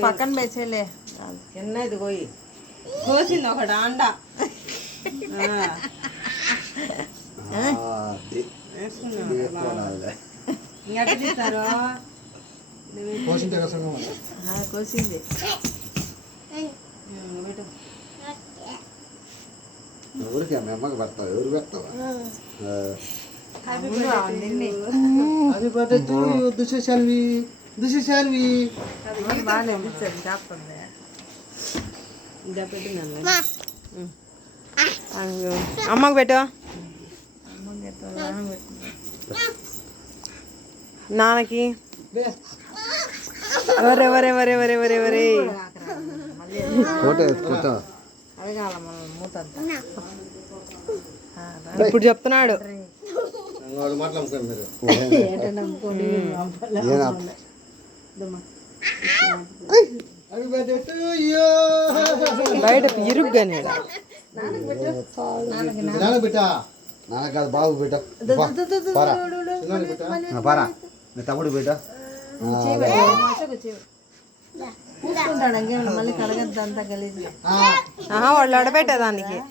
పక్కన వేసేలే చిన్న ఇది పోయి కోసింది ఒకటి అండ ఇంకెట తీస్తారు కోసింది ఎవరికి అమ్మకి పెడతావు ఎవరు పెడతావా happy birthday to you this is Shalvi బాగా అనిపించండి కాకపోతే ఇంకా పెట్టినాను అమ్మకు పెట్టు నాన్నకి ఎవరెవరెవరెవరెవరెవరే అదే కావాల మనం మూత ఇప్పుడు చెప్తున్నాడు బయట ఇరుగ్గానే నాన్న కాదు బాబు బిడ్డ పారా మీ తమ్ముడు బిడ్డ మళ్ళీ కలగద్దు అంతా కలిసి వాళ్ళు అడబెట్టా దానికి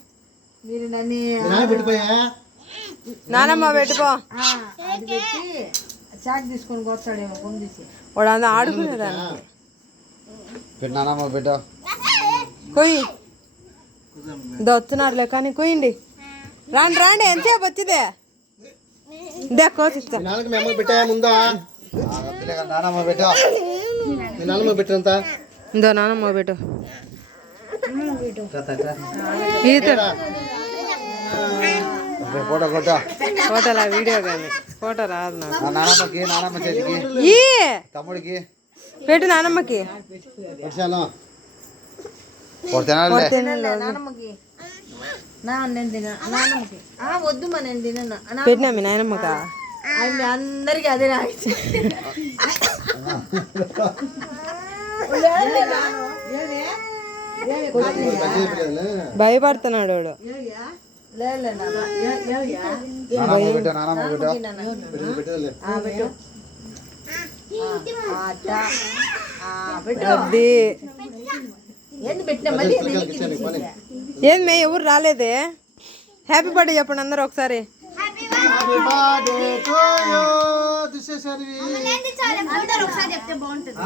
మీరు నన్ను నానమ్మ పెట్టుకో అది పెట్టి చాక్ తీసుకొని కొడతాడేమో కొమ్ము తీసి వాడు అంతా ఆడుకునేదానికి నానమ్మ బిడ్డ కొయ్యి దొత్తున్నారులే కానీ కొయ్యండి రాండి రాండి ఎంతసేపు వచ్చిదే ఇదే కోసిస్తా నాన్నమ్మ బిడ్డ నానమ్మ బిడ్డంతా ఇందో నానమ్మ పెట్టు ఫోటో ఫోటో ఫోటోలా వీడియో కానీ ఫోటో రాదు నాకు నానమ్మకి నానమ్మ చేతికి తమ్ముడికి పెట్టు నానమ్మకి నానమ్మకి నేను తిన నానమ్మకి వద్దు మా నేను తిన పెట్టినా మీ నాయనమ్మకా అవి అందరికి అదే నాకు భయపడుతున్నాడు వాడు అది ఏంది మే ఎవరు రాలేదే హ్యాపీ బర్త్డే చెప్పండి అందరు ఒకసారి బాగుంటుంది